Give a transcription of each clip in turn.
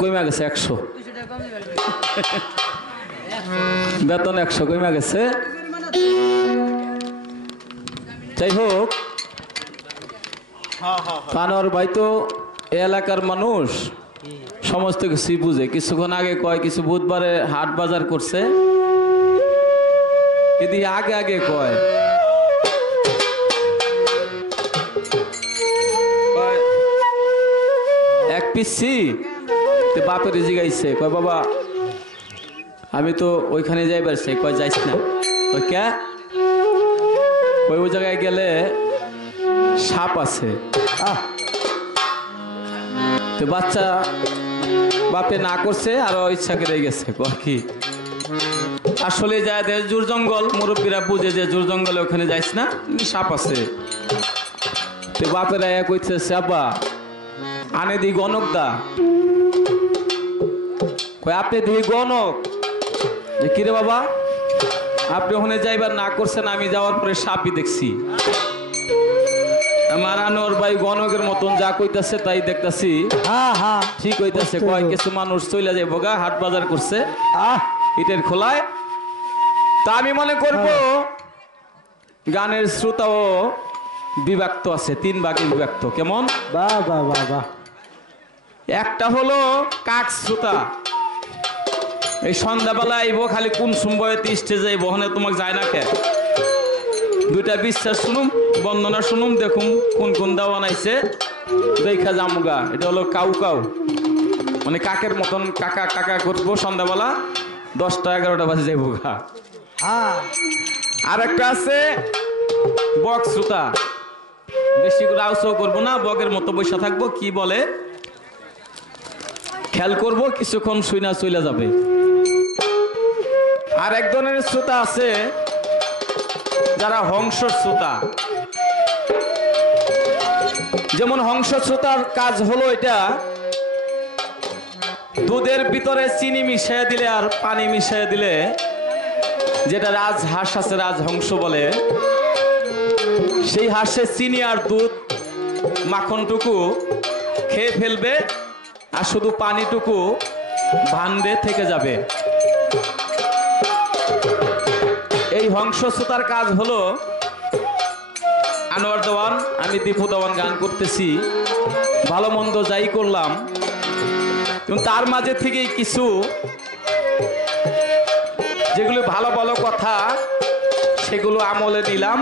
কমে গেছে 100 বেতন 100 কমে গেছে। যাই হোক, আনোয়ার ভাই তো এলাকার মানুষ, সমস্ত কিছুই বুঝে। কিছুক্ষণ আগে কয় কিছু বুধবারে হাট বাজার করছে, কিন্তু আগে আগে কয় এক পিসি বাপের জিগাইছে, কয় বাবা আমি তো ওইখানে যাইবার চাই। কয় যাইস না। কয় কে? ওই জায়গায় গেলে সাপ আছে। তো বাচ্চা বাপে না করছে আর ইচ্ছা করে গেছে। কয় কি আসলে যায় জোর জঙ্গল, মুরব্বীরা বুঝে যে জোর জঙ্গলে ওখানে যাইস না, সাপ আছে। তো বাপেরা এক কইতেছে আব্বা আনে দি গণক দা। কয় আপনি দি গণক? যে কিরে বাবা আপনি ওখানে যাইবার না করছেন, আমি যাওয়ার পরে সাপই দেখছি। আমার আনোয়ার ভাই গণকের মতন যা কইতাছে তাই দেখতাছি ঠিক হইতাছে। কয় কিছু মানুষ চলে যাইব গা, হাট বাজার করছে ইটের খোলায়। তা আমি মনে করব গানের শ্রোতাও বিভক্ত আছে, 3 ভাগে বিভক্ত। কেমন? বাহ বাহ বাহ বাহ। একটা হলো কাক শ্রোতা, এই সন্ধ্যাবেলা আইব খালি কোন সময় স্টেজে যাইব, ওখানে তোমাকে যায় না কে, দুইটা বিশ্বাস শুনুম, বন্দনা শুনুম, দেখুম কোন কোন দাওয়া নাইছে, দেখা জামুগা। এটা হলো কাউ কাউ, মানে কাকের মতন কাকা কাকা করবো সন্ধ্যাবেলা 10টা 11টা বাজে যাইব গা। আর একটা আছে বক শ্রোতা, বেশি করে আউসও করবো না, বকের মতো বসে থাকবো, কি বলে খেয়াল করবো, কিছুক্ষণ শুইনা চলে যাবে। আর এক ধরনের শ্রোতা আছে যারা হংস শ্রোতা। যেমন হংস শ্রোতার কাজ হলো এটা, দুধের ভিতরে চিনি মিশিয়ে দিলে আর পানি মিশিয়ে দিলে, যেটা রাজহাঁস আছে রাজহংস বলে, সেই হাঁসে চিনি আর দুধ মাখনটুকু খেয়ে ফেলবে আর শুধু পানিটুকু ভান্ডে থেকে যাবে। এই হংস শ্রোতার কাজ হলো, আনোয়ার দেওয়ান আমি দীপু দেওয়ান গান করতেছি, ভালো মন্দ যাই করলাম, কিন্তু তার মাঝে থেকেই কিছু যেগুলো ভালো ভালো কথা সেগুলো আমলে নিলাম,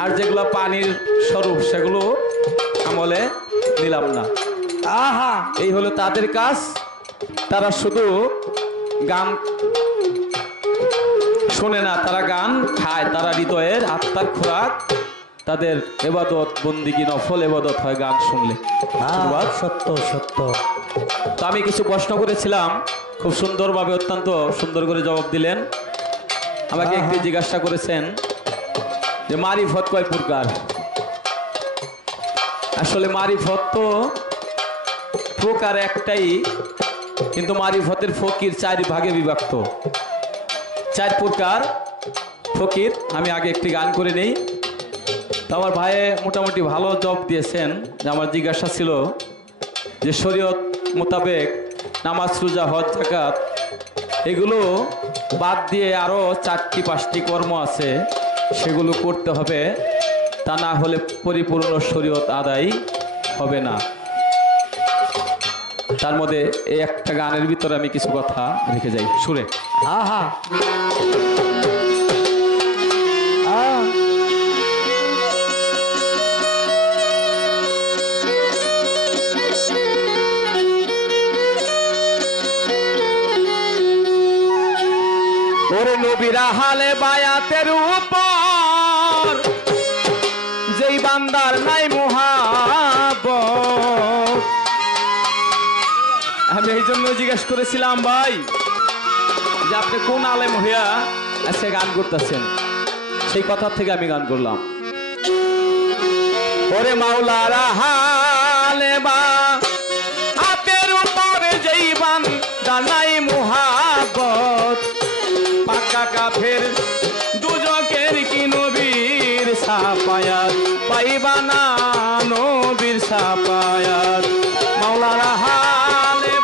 আর যেগুলো পানির স্বরূপ সেগুলো আমলে নিলাম না। আহা, এই হলো তাদের কাজ। তারা শুধু গান শোনে না, তারা গান খায়, তারা হৃদয়ের আত্মার খোরাক, তাদের এবাদত বন্দিগি নফল এবাদত হয় গান শুনলে। সত্য সত্য। তো আমি কিছু প্রশ্ন করেছিলাম, খুব সুন্দরভাবে অত্যন্ত সুন্দর করে জবাব দিলেন। আমাকে একটি জিজ্ঞাসা করেছেন যে মারিফত কয় প্রকার। আসলে মারিফত তো প্রকার একটাই, কিন্তু মারিফতের ফকির 4 ভাগে বিভক্ত, 4 প্রকার ফকির। আমি আগে একটি গান করে নেই। তো আমার ভাই মোটামুটি ভালো জবাব দিয়েছেন। যে আমার জিজ্ঞাসা ছিল যে শরীয়ত মোতাবেক নামাজ রোজা হজ যাকাত এগুলো বাদ দিয়ে আরও 4টি 5টি কর্ম আছে, সেগুলো করতে হবে, তা না হলে পরিপূর্ণ শরীয়ত আদায় হবে না। তার মধ্যে এই একটা গানের ভিতরে আমি কিছু কথা রেখে যাই সুরে। আহা ওরে নবীরা হালে বায়াতের উপর যেই বান্দার নাই মুহাব্বত। আমি এই জন্য জিজ্ঞেস করেছিলাম ভাই যে আপনি কোন আলেম হইয়া আজকে গান করতেছেন, সেই কথা থেকে আমি গান করলাম। ওরে মাওলারা হালে বায়াতের উপর যেই বান্দা নাই মুহাব্বত, পাকা কাফের দুজকের কি নবীর সাফায়াত পাইবা না, নবীর সাফায়াত। মাওলানা হালে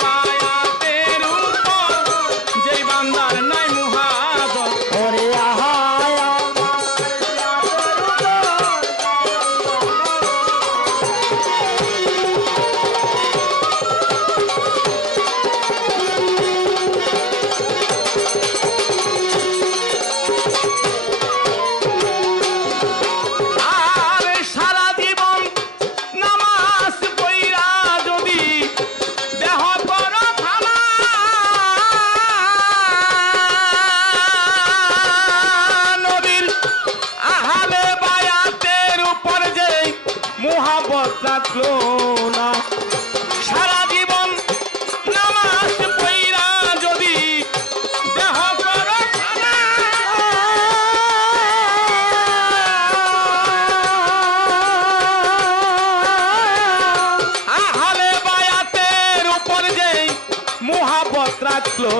মোহাবত রাখলো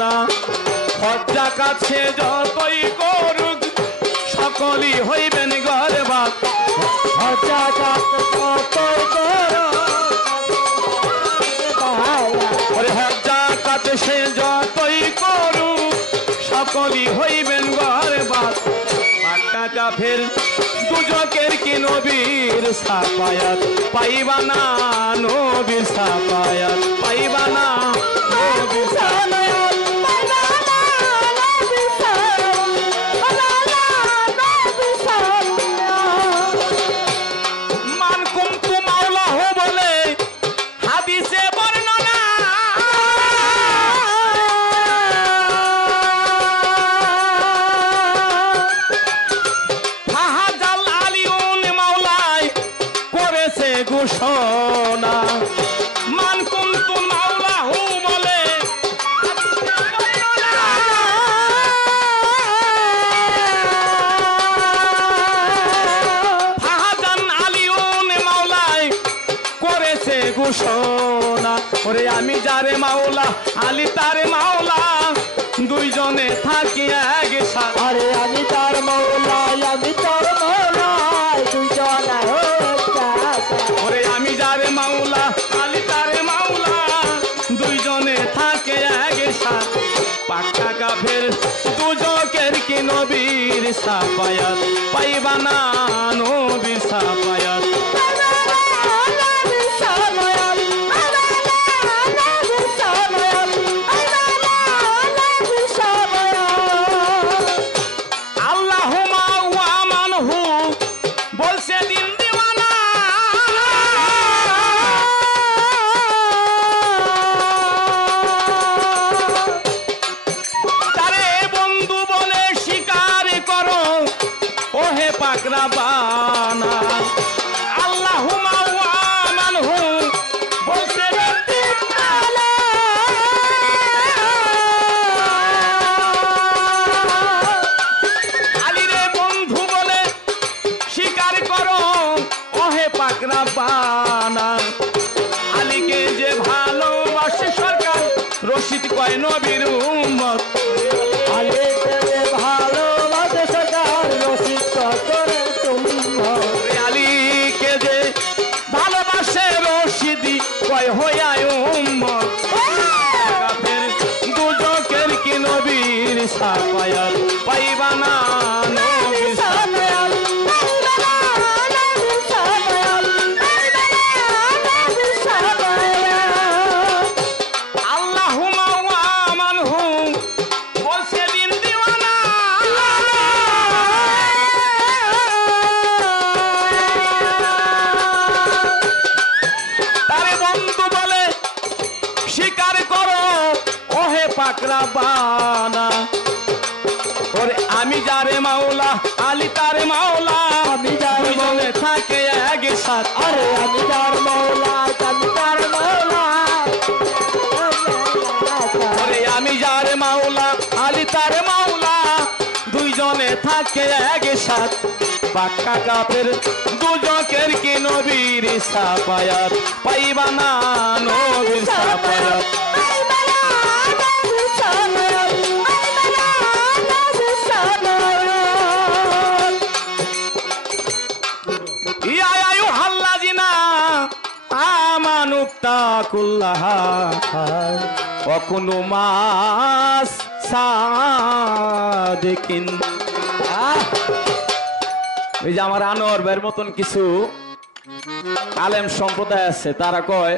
না। হজ্জা কাছে যতই করুক সকলই হইবেন গর্বাত। হজা কাত কত করো ওরে হজ্জা কাছে সে যতই করুক সকলই হইবেন গর্বাত। পাক্কা কাফের দুজকের কি নবীর সাফায়াত পাইবা না, নবীর সাফায়াত পাইবা না, নবীর সাফায়াত। মান কুমতু মাওলাহু বলে হাদিসে বর্ণনা। ফাহাজাল আলিউন মাওলায় করেছে ঘোষণা। মান কুমতু মাওলাহু বলে ফাহাজান আলিউন মাওলায় করেছে ঘোষণা। ওরে আমি যারে মাওলা আলী তারে মাওলা দুইজনে থাকি এক সাথে। আরে আমি তার মৌলাই আমি তার মৌলাই দুইজন ওরে আমি যারে মাওলা আলী তারে মাওলা দুইজনে থাকে এক সাথে। পাক্কা কাফের দুজকের কি নবীর সাফায়াত পাইবা না, নবীর সাফায়াত। আল্লাহুম্মা ওয়া আমানহু বলছে দিন দিওয়ানা। তারে বন্ধু বলে স্বীকার করো ওহে পাকরা বানা। আল্লাহুম্মা ওয়া আমানহু বলছে দিন দিওয়ানা। আলীরে বন্ধু বলে স্বীকার করো ওহে পাকরা বানা। আলীকে যে ভালোবাসে সরকার রশিদ কয় নবীর উম্মত। আলে তেরে ভালোবাসে সরকার রসিদ করে তুমি ওরে আলীকে যে ভালোবাসে রশিদি কয় হইয়ায় উম্মত। কাফের দুজকের কি নবীর সাফায়াত পাইবা না, নবীর সাফায়াত। আল্লাহুম্মা ওয়া আমানহু বলছে দিন দিওয়ানা। তারে বন্ধু বলে স্বীকার করো ওহে পাকরা বানা। ওরে আমি যারে মাওলা আলী তারে মাওলা আমি যার দুইজনে থাকে এক সাথে। আরে আমি তার মৌলা আমি তার মৌলা ওরে আমি যারে মাওলা আলী তারে মাওলা দুইজনে থাকে এক সাথে। পাক্কা কাফের দুজকের কি নবীর সাফায়াত পাইবা না, নবীর সাফায়াত। ইয়া আইয়ুহাল্লাযিনা আমানু তাকুল্লাহা ওয়া কুনু মাস সাদিকিন। এই যে আমার আনোয়ার ভাইয়ের মতন কিছু আলেম সম্প্রদায় আছে, তারা কয়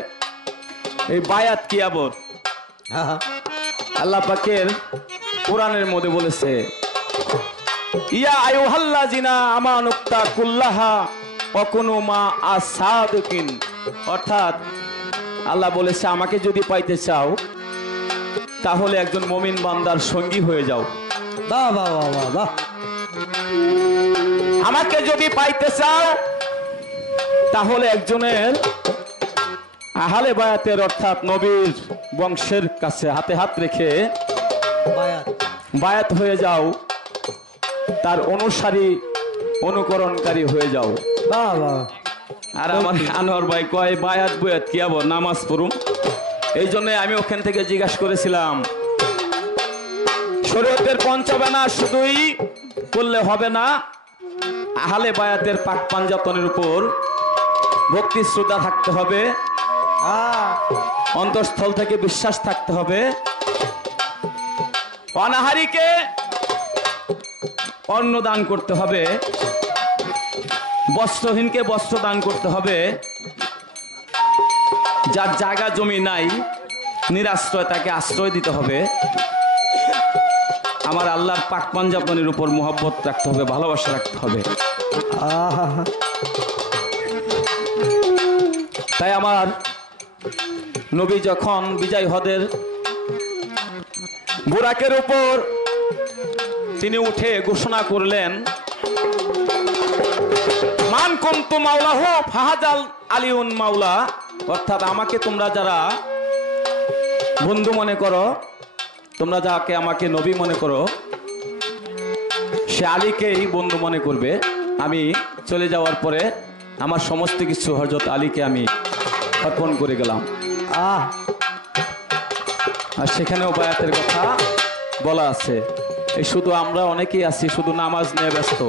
এই বায়াত কি আবার আল্লাহ পাকের কোরআনের মধ্যে বলেছে ইয়া আইয়ুহাল্লাযিনা আমানু তাকুল্লাহা ওয়া কুনু মা আসাদিকিন। অর্থাৎ আল্লাহ বলেছে আমাকে যদি পাইতে চাও তাহলে একজন মুমিন বান্দার সঙ্গী হয়ে যাও। বাহ বাহ বাহ বাহ বাহ আমাকে যদি পাইতে চাও তাহলে একজনের আহলে বায়াতের অর্থাৎ নবীর বংশের কাছে হাতে হাত রেখে বায়াত বায়াত হয়ে যাও, তার অনুসারী অনুকরণকারী হয়ে যাও। বাহ বাহ আর আমার আনোয়ার ভাই কয় বায়াত বয়াত কি আবার নামাজ পড়ুম। এই জন্য আমি ওখান থেকে জিজ্ঞাসা করেছিলাম, শরীয়তের পঞ্চবানা শুধুই করলে হবে না, আহলে বায়াতের পাক পাঞ্জাতনের উপর ভক্তি শ্রদ্ধা থাকতে হবে, অন্তঃস্থল থেকে বিশ্বাস থাকতে হবে, অনাহারীকে অন্ন দান করতে হবে, বস্ত্রহীনকে বস্ত্র দান করতে হবে, যার জায়গা জমি নাই নিরাশ্রয় তাকে আশ্রয় দিতে হবে, আমার আল্লাহর পাক পাঞ্জাবনের উপর মোহব্বত রাখতে হবে, ভালোবাসা রাখতে হবে। তাই আমার নবী যখন বিজয় হদের বুরাকের উপর তিনি উঠে ঘোষণা করলেন, মান কুনতু মাওলাহু ফাহাজাল আলিউন মাওলা, অর্থাৎ আমাকে তোমরা যারা বন্ধু মনে করো, তোমরা যাকে আমাকে নবী মনে করো, সে আলীকেই বন্ধু মনে করবে। আমি চলে যাওয়ার পরে আমার সমস্ত কিছু হযরত আলীকে আমি অর্পণ করে গেলাম। আর সেখানেও বায়াতের কথা বলা আছে। এই শুধু আমরা অনেকেই আছি শুধু নামাজ নিয়ে ব্যস্ত,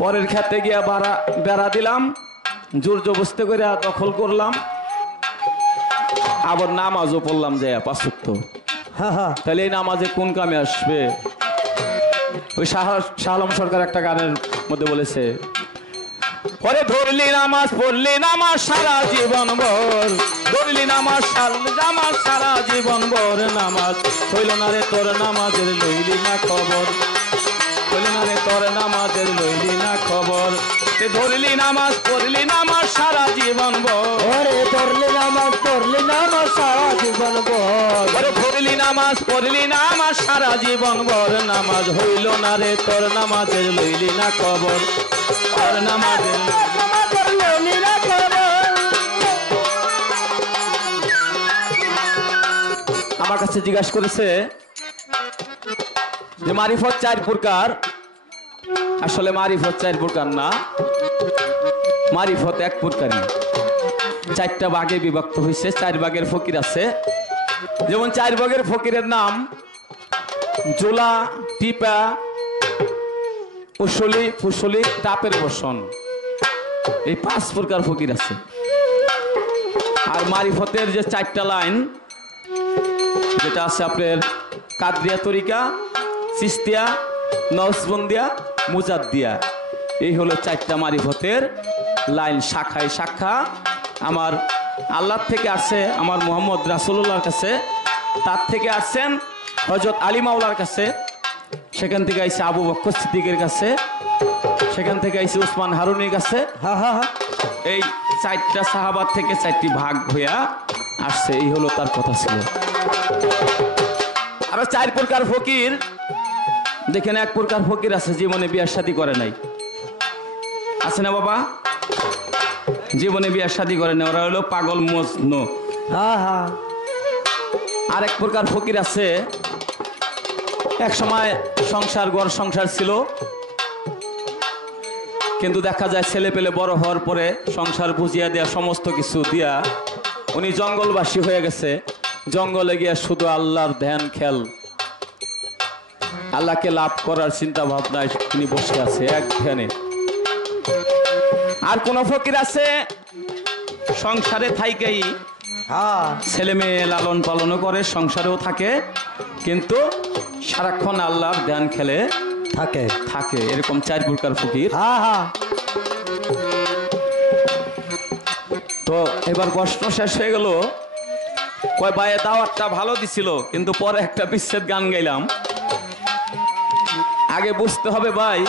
পরের ক্ষেত্রে গিয়া বেড়া দিলাম, জোর জবস্তি করে দখল করলাম, আবার নামাজও পড়লাম যে 5 ওয়াক্ত। তাহলে এই নামাজে কোন কামে আসবে? ওই শাহ আলম সরকার একটা গানের মধ্যে বলেছে, পরে ধরলি নামাজ পড়লি নামাজ সারা জীবন ভর, ধরলি নামাজ সারা জীবন ভর, নামাজ হইল না রে তোর নামাজের লইলি না খবর, হইল না রে তোর নামাজের লইলি না খবর, ধরলি নামাজ পড়লি নামাজ সারা জীবন ভর, ধরলি নামাজ পড়লি নামাজ সারা জীবন ভর, ধরলি নামাজ পড়লি নামাজ সারা জীবন ভর, নামাজ হইল না রে তোর নামাজের লইলি না খবর, তোর নামাজের লইলি না খবর। আমার কাছে জিজ্ঞাসা করেছে যে মারিফত 4 প্রকার, আসলে মারিফত 4 প্রকার না, মারিফত 1 প্রকারই। 4টা ভাগে বিভক্ত হয়েছে, 4 ভাগের ফকির আছে। যেমন 4 ভাগের ফকিরের নাম জোলা, টিপা, উসলি, ফুসলি, টাপের বসন, এই 5 প্রকার ফকির আছে। আর মারিফতের যে 4টা লাইন যেটা আছে আপনার কাদরিয়া তরিকা, চিস্তিয়া, নওশবন্দিয়া, মুজাদ্দিয়া, এই হলো 4টা মারিফতের লাইন, শাখায় শাখা। আমার আল্লাহ থেকে আসছে আমার মুহাম্মদ রাসূলুল্লাহর কাছে, তার থেকে আসছেন হযরত আলী মাওলার কাছে, সেখান থেকে আইছে আবু বকর সিদ্দিকের কাছে, সেখান থেকে আইছে উসমান হারুনির কাছে। এই 4টা সাহাবার থেকে 4টি ভাগ হইয়া আসছে, এই হলো তার কথা ছিল। আরো 4 প্রকার ফকির দেখেন। 1 প্রকার ফকির আছে জীবনে বিয়ার শাদী করে নাই, আছে না বাবা? জীবনে বিয়ার শাদী করে নাই, ওরা হলো পাগল মজনু। আর 1 প্রকার ফকির আছে, এক সময় সংসার ঘর সংসার ছিল, কিন্তু দেখা যায় ছেলে পেলে বড় হওয়ার পরে সংসার বুঝিয়া দেয়া সমস্ত কিছু দিয়া উনি জঙ্গলবাসী হয়ে গেছে। জঙ্গলে গিয়া শুধু আল্লাহর ধ্যান খেল, আল্লাহকে লাভ করার চিন্তা ভাবনায় তিনি বসে আছে এক ধ্যানে। আর কোন ফকির আছে সংসারে থাইকেই ছেলে মেয়ে লালন পালনও করে, সংসারেও থাকে, কিন্তু সারাক্ষণ আল্লাহর ধ্যান খেলে থাকে। এরকম 4 প্রকার ফকির। তো এবার কষ্ট শেষ হয়ে গেল, কয় ভাই দাওয়াতটা ভালো দিছিল, কিন্তু পরে একটা বিচ্ছেদ গান গাইলাম। আগে বুঝতে হবে ভাই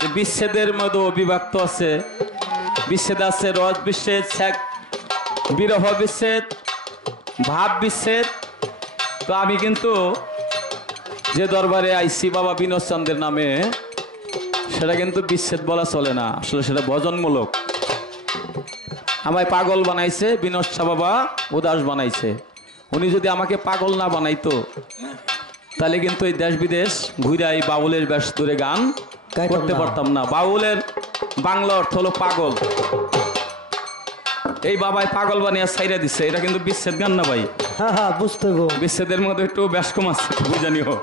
যে বিচ্ছেদের মধ্যে বিভক্ত আছে, বিচ্ছেদ আছে রস বিচ্ছেদ, বিরহ বিচ্ছেদ, ভাব বিচ্ছেদ। তো আমি কিন্তু যে দরবারে আইসি বাবা বিনোদ চন্দ্রের নামে, সেটা কিন্তু বিচ্ছেদ বলা চলে না, আসলে সেটা ভজনমূলক। আমায় পাগল বানাইছে বিনোদ শাহ বাবা, উদাস বানাইছে। উনি যদি আমাকে পাগল না বানাইতো তাহলে কিন্তু এই দেশ বিদেশ ঘুরে এই বাউলের বেশ ধরে গান করতে পারতাম না। বাউলের বাংলা অর্থ হলো পাগল। এই বাবাই পাগল বানিয়ে ছাইরা দিচ্ছে, এটা কিন্তু বিচ্ছেদ গান না ভাই। হ্যাঁ হ্যাঁ বুঝতে গো। বিচ্ছেদের মধ্যে একটু ব্যাস কম আছে, বুঝানিও।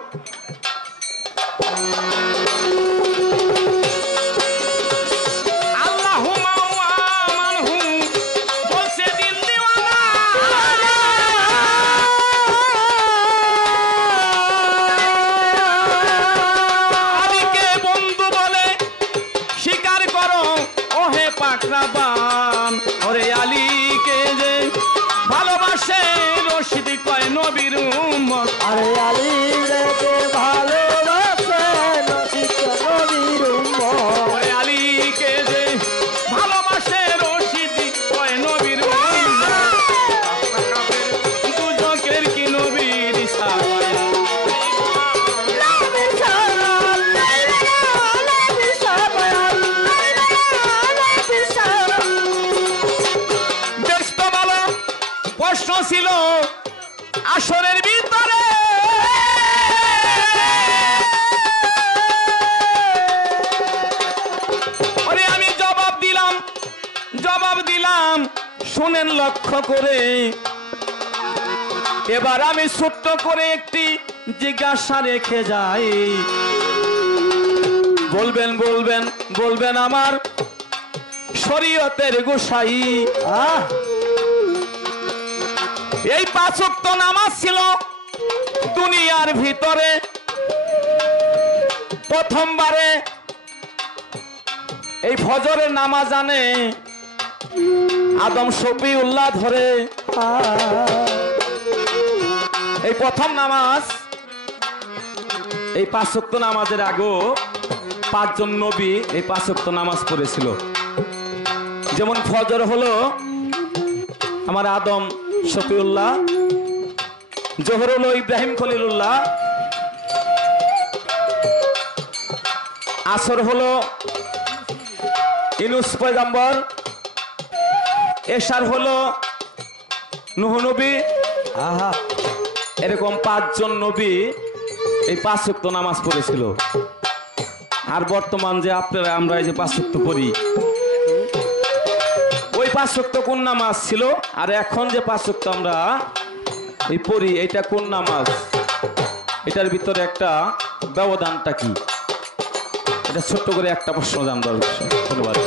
ওরে আলীকে যে ভালোবাসে রশিদি কয় নবীর উম্মত। আরে আলী রে কে ভালোবাসে রশিদ নবীর উম্মত। ওরে আলীকে যে ভালোবাসে রশিদি কয় নবীর উম্মত। দুজকের কি নবীর সায়া প্রশ্ন ছিল আসরের ভিতরে, ওরে আমি জবাব দিলাম শুনেন লক্ষ্য করে। এবার আমি ছোট্ট করে একটি জিজ্ঞাসা রেখে যাই, বলবেন আমার শরীয়তের গোসাই। এই 5 ওয়াক্ত নামাজ ছিল দুনিয়ার ভিতরে প্রথমবারে এই ফজরের নামাজ আনে আদম শফিউল্লাহ ধরে। এই প্রথম নামাজ, এই 5 ওয়াক্ত নামাজের আগেও 5 জন নবী এই 5 ওয়াক্ত নামাজ পড়েছিল। যেমন ফজর হলো আমার আদম শফিউল্লাহ, জোহর হলো ইব্রাহিম খলিলুল্লাহ, আসর হলো ইউনূস পয়গম্বর, এশার হলো নূহ নবী। এরকম 5 জন নবী এই 5 ওয়াক্ত নামাজ পড়েছিল। আর বর্তমান যে আপনারা আমরা এই যে 5 ওয়াক্ত পড়ি, ওই 5 ওয়াক্ত কোন নামাজ ছিল আর এখন যে 5 ওয়াক্ত আমরা এই পড়ি এটা কোন নামাজ, এটার ভিতরে একটা ব্যবধানটা কি, এটা ছোট্ট করে একটা প্রশ্ন জানতে হবে। ধন্যবাদ।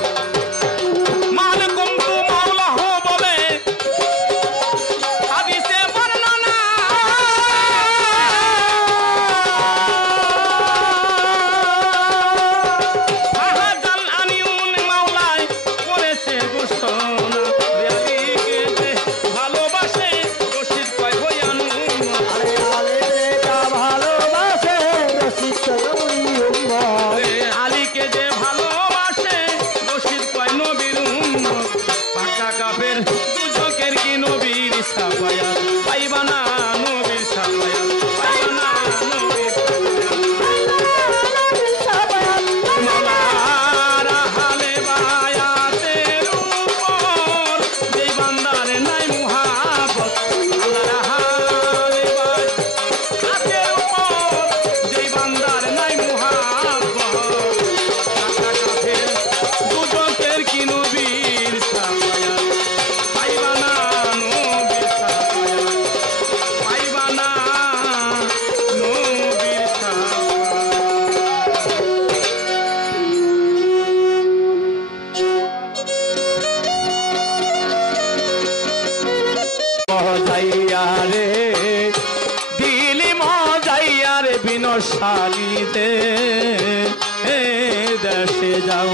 দেশে যাও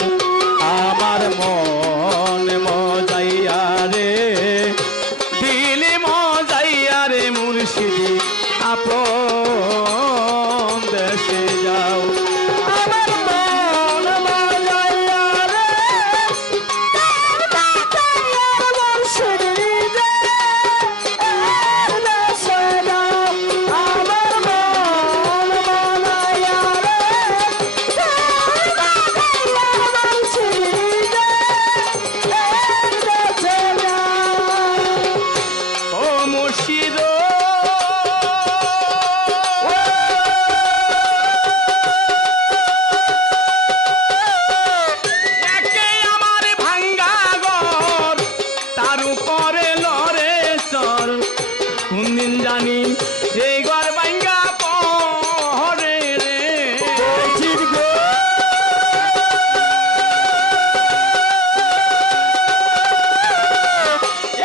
আমার মন মজাইয়া রে, দিলি মজাইয়া রে মুর্শিদি আপন দেশে যাও। আমার মন মজাইয়া রে, মুর্শিদি দেশে যাও। আমার মন মজাইয়া রে, তারু জানি এই ঘর ভাঙ্গা পড়ে রে বলছির গো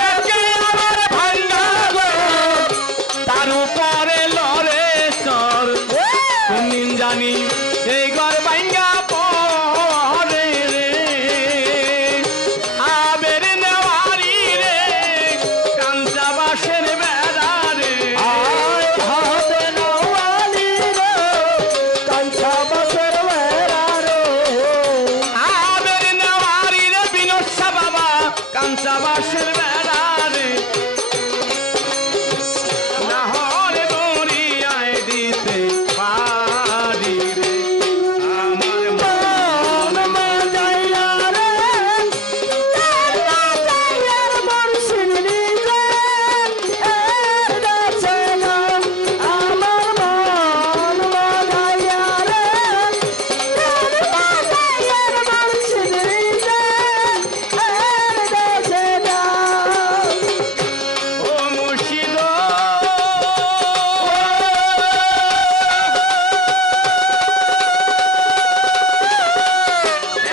একে আমার ভাঙ্গা ঘর তার উপরে লড়ে চর কোনদিন জানি এই ঘর ভাঙ্গা পড়ে রে আবের নেওয়ারি রে কাঞ্চা বাঁশের বেড়া রে আয় হাতে নওয়ালি রে কাঞ্চা বাসের বেড়া রে আবের নেওয়ারি রে বিনসা বাবা কাঞ্চা বাঁশের বেড়া রে নাহরে দরিয়ায় দিতে পারি রে আমার মন মাজাইয়া রে মাজাইয়ার মরশিদ নিজে এর কাছে না আমার মন মাজাইয়া রে মাজাইয়ার মরশিদ নিজে এর কাছে না ও মুর্শিদ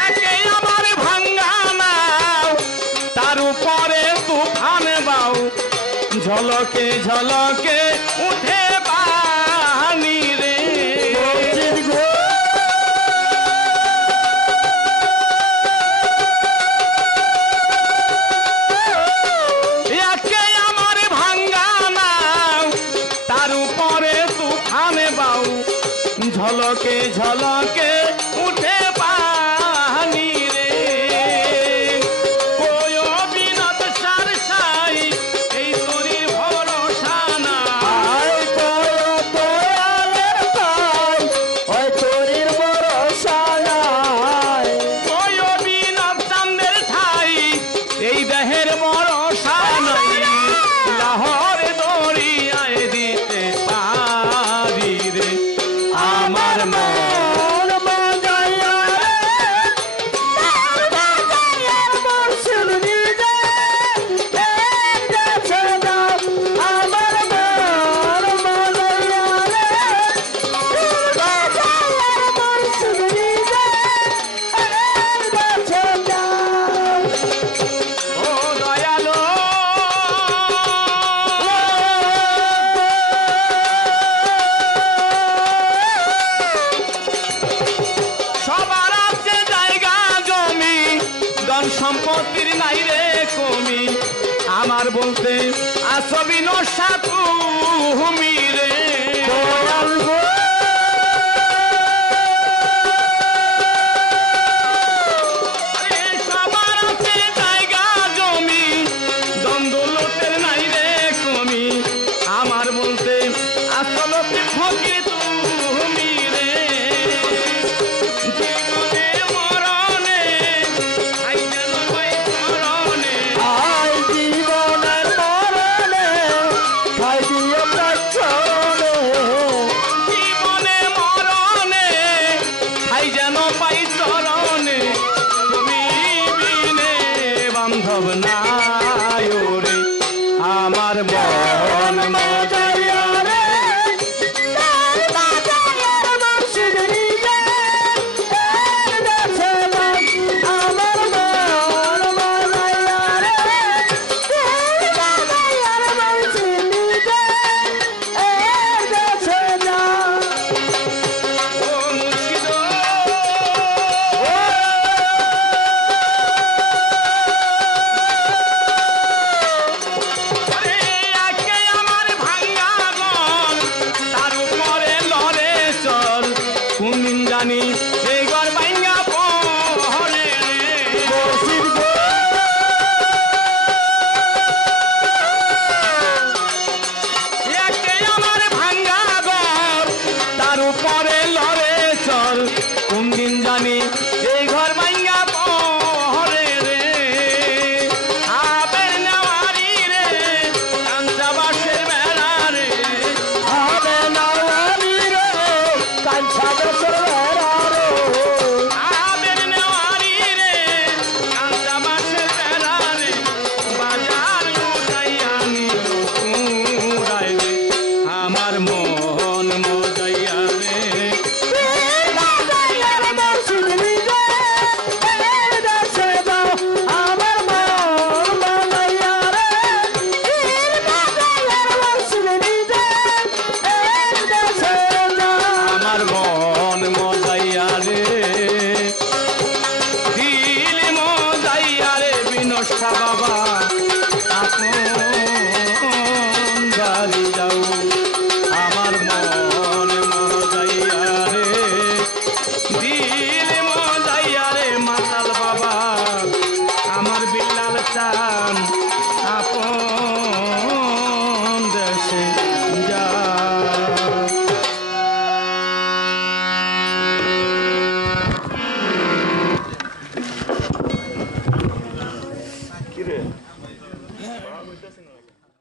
একে আমার ভাঙ্গা নাও তার উপরে তুফান বাউ ঝলকে ঝলকে উঠে পানি রে মরশিদ গো একে আমার ভাঙ্গা নাও তার উপরে তুফান বাউ ঝলকে ঝলকে উঠে পানি রে কোয় বিনত সার সাই এই তরির ভরসা না আয় দয়ালের তাই ওই তোরির ভরসা নাই কোয় বিনত চান্দের ঠাই এই দেহের ভরসা নাই লাহোর দরিয়ায় দিতে পারি রে আমার মন মন মাজাইয়া রে মাজাইয়ার মরশিদ নিজে এর কাছে না আমার মন মাজাইয়া রে মাজাইয়ার মরশিদ নিজে এর কাছে না ও দয়ালো সবার আছে জায়গা জমি ধন সম্পত্তির নাই রে কমি আমার বলতে আসবি নশা তুমি রে দয়াল গো আরে সবার আছে জায়গা জমি দ্বন্দ্বলোকের নাই রে কমি আমার বলতে আসল ফকির তুমি রে জীবনে মরণে আই যেন পাই চরণে আয় জীবনের মরণে খাই দিও প্রাচ্ছনে জীবনে মরণে আই যেন পাই চরণে তুমি বিনে বান্ধব নাই রে আমার মন মাজাইয়া রে মাজাইয়ার মরশিদ নিজে এর কাছে না আমার মন মাজাইয়া রে মাজাইয়ার মরশিদ নিজে এর কাছে না ও মুর্শিদ আরে একে আমার ভাঙ্গা বাড়ি যাও আমার মন মজাইয়া রে দিল মজাইয়া রে মাতাল বাবা আমার বিল্লাল চান আপন দেশে